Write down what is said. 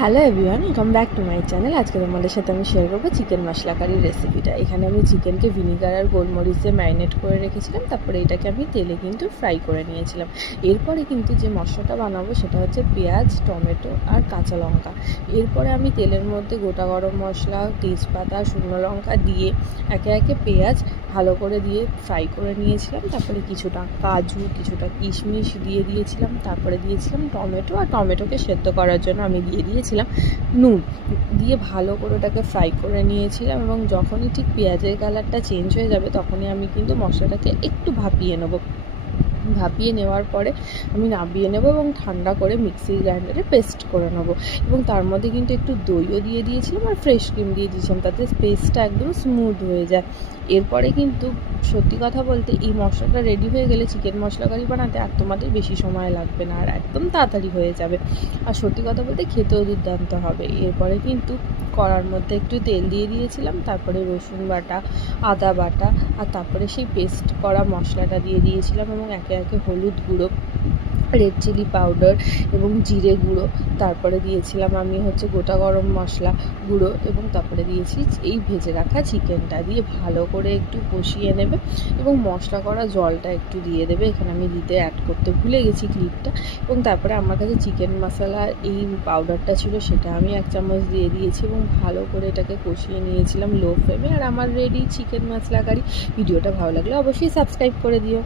Hello everyone, welcome back to my channel. আজকে তোমাদের সাথে আমি শেয়ার করবো চিকেন মশলা কারির রেসিপিটা। এখানে আমি চিকেনকে ভিনিগার আর গোলমরিচ দিয়ে ম্যারিনেট করে রেখেছিলাম, তারপরে এটাকে আমি তেলে কিন্তু ফ্রাই করে নিয়েছিলাম। এরপরে কিন্তু যে মশলাটা বানাবো সেটা হচ্ছে পেঁয়াজ, টমেটো আর কাঁচা লঙ্কা। এরপরে আমি তেলের মধ্যে গোটা গরম মশলা, তেজপাতা, শুকনো লঙ্কা দিয়ে একে একে পেঁয়াজ ভালো করে দিয়ে ফ্রাই করে নিয়েছিলাম। তারপরে কিছুটা কাজু, কিছুটা কিশমিশ দিয়ে দিয়েছিলাম। তারপরে দিয়েছিলাম টমেটো, আর টমেটোকে সেদ্ধ করার জন্য আমি দিয়েছিলাম নুন। দিয়ে ভালো করে ওটাকে ফ্রাই করে নিয়েছিলাম, এবং যখনই ঠিক পেঁয়াজের কালারটা চেঞ্জ হয়ে যাবে তখনই আমি কিন্তু মশলাটাকে একটু ভাপিয়ে নেওয়ার পরে আমি নামিয়ে নেব এবং ঠান্ডা করে মিক্সির গ্রাইন্ডারে পেস্ট করে নেব। এবং তার মধ্যে কিন্তু একটু দইও দিয়ে দিয়েছিলাম আর ফ্রেশ ক্রিম দিয়ে দিয়েছিলাম, তাতে পেস্টটা একদম স্মুথ হয়ে যায়। এরপরে কিন্তু সত্যি কথা বলতে এই মশলাটা রেডি হয়ে গেলে চিকেন মশলা কারি বানাতে আর তোমাদের বেশি সময় লাগবে না, আর একদম তাড়াতাড়ি হয়ে যাবে। আর সত্যি কথা বলতে খেতেও দুর্দান্ত হবে। এরপরে কিন্তু কড়ার মধ্যে একটু তেল দিয়ে দিয়েছিলাম, তারপরে রসুন বাটা, আদা বাটা, আর তারপরে সেই পেস্ট করা মশলাটা দিয়ে দিয়েছিলাম, এবং একে একে হলুদ গুঁড়ো, রেড চিলি পাউডার এবং জিরে গুঁড়ো, তারপরে দিয়েছিলাম আমি গোটা গরম মশলা গুঁড়ো, এবং তারপরে দিয়েছি এই ভেজে রাখা চিকেনটা। দিয়ে ভালো করে একটু কষিয়ে নেবে এবং মশলা করা জলটা একটু দিয়ে দেবে। এখানে আমি অ্যাড করতে ভুলে গেছি ক্লিপটা। এবং তারপরে আমার কাছে চিকেন মশলা এই পাউডারটা ছিল, সেটা আমি 1 চামচ দিয়ে দিয়েছি এবং ভালো করে এটাকে কষিয়ে নিয়েছিলাম লো ফ্লেমে। আর আমার রেডি চিকেন মশলা কারি। ভিডিওটা ভালো লাগলে অবশ্যই সাবস্ক্রাইব করে দিও।